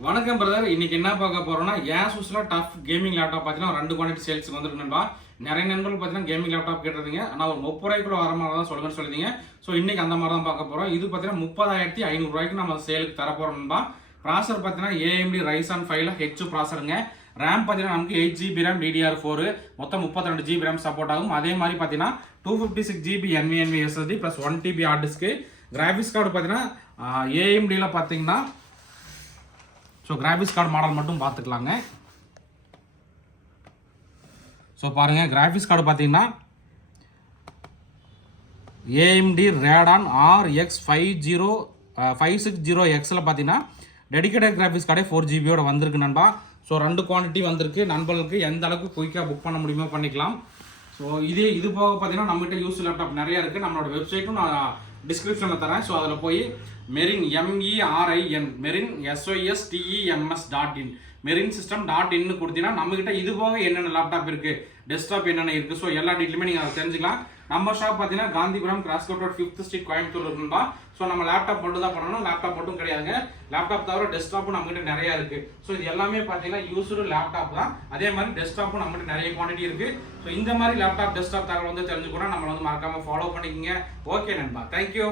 வணக்கம் பிரதர். இன்னைக்கு என்ன பார்க்க போறோம்னா Asusல டஃப் கேமிங் லேப்டாப் பார்த்தீங்கன்னா 2 குவாண்டிட்டி சேல்ஸ்க்கு வந்துருக்குன்பா. நிறைய நண்பர்கள் பார்த்தீங்கன்னா கேமிங் லேப்டாப் கேட்டிருந்தீங்க. ஆனால் ஒரு 30 ரூபாய்க்குள்ள வர மாதிரி தான் சொல்லுங்கன்னு சொல்லிருந்தீங்க. ஸோ இன்னைக்கு அந்த மாதிரி தான் பார்க்க போறோம். இது பார்த்தீங்கன்னா 30,500 ரூபாய்க்கு நம்ம சேலுக்கு தர போறோம்பா. ப்ராசர் பார்த்தீங்கன்னா AMD RYZEN 5H ப்ராசருங்க. ரேம் பார்த்தீங்கன்னா நமக்கு 8 GB RAM DDR4 மொத்தம் 32 GB RAM சப்போர்ட் ஆகும். அதே மாதிரி பார்த்தீங்கன்னா 256 GB Nvme SSD + 1 TB hard disk. Graphics card பார்த்தீங்கன்னா AMDல பார்த்தீங்கன்னா ஸோ கிராஃபிக்ஸ் கார்டு மாடல் மட்டும் பார்த்துக்கலாங்க. ஸோ பாருங்கள், கிராஃபிக்ஸ் கார்டு பார்த்தீங்கன்னா AMD Radeon Rx560Xல பார்த்தீங்கன்னா டெடிகேட்டட் கிராஃபிக்ஸ் கார்டே 4 GB வந்திருக்கு நண்பா. ஸோ 2 குவான்டிட்டி வந்திருக்கு. நண்பர்களுக்கு எந்த அளவுக்கு குயிக்காக புக் பண்ண முடியுமோ பண்ணிக்கலாம். ஸோ இது போக பார்த்தீங்கன்னா நம்மகிட்ட யூஸ் லேப்டாப் நிறையா இருக்குது. நம்மளோட வெப்சைட்டும் நான் டிஸ்கிரிப்ஷனில் தரேன். ஸோ அதில் போய் marine MERIN marine SYSTEMS.in marine system.in கொடுத்தீங்கன்னா நம்மகிட்ட இது போக என்னென்ன லேப்டாப் இருக்குது, டெஸ்க்டாப் என்னென்ன இருக்குது, ஸோ எல்லா டீட்டெயிலுமே நீங்கள் அதை தெரிஞ்சுக்கலாம். நம்ம ஷாப் பார்த்தீங்கன்னா Gandhipuram Cruss 5th Street Coimbatore இருக்குன்பா. ஸோ நம்ம லேப்டாப் மட்டும் தான் பண்ணணும். லேப்டாப் மட்டும் கிடையாதுங்க. லேப்டாப் தவிர டெஸ்க்டாப்பும் நம்மகிட்ட நிறையா இருக்குது. ஸோ இது எல்லாமே பார்த்தீங்கன்னா யூஸ்டு லேப்டாப் தான். அதே மாதிரி டெஸ்க்டாப்பும் நம்மகிட்ட நிறைய குவான்டிட்டி இருக்குது. ஸோ இந்த மாதிரி லேப்டாப் டெஸ்க்டாப் தகவல் வந்து தெரிஞ்சுக்கணும். நம்மளை வந்து மறக்காமல் ஃபாலோ பண்ணிக்கோங்க. ஓகே நண்பா, தேங்க்யூ.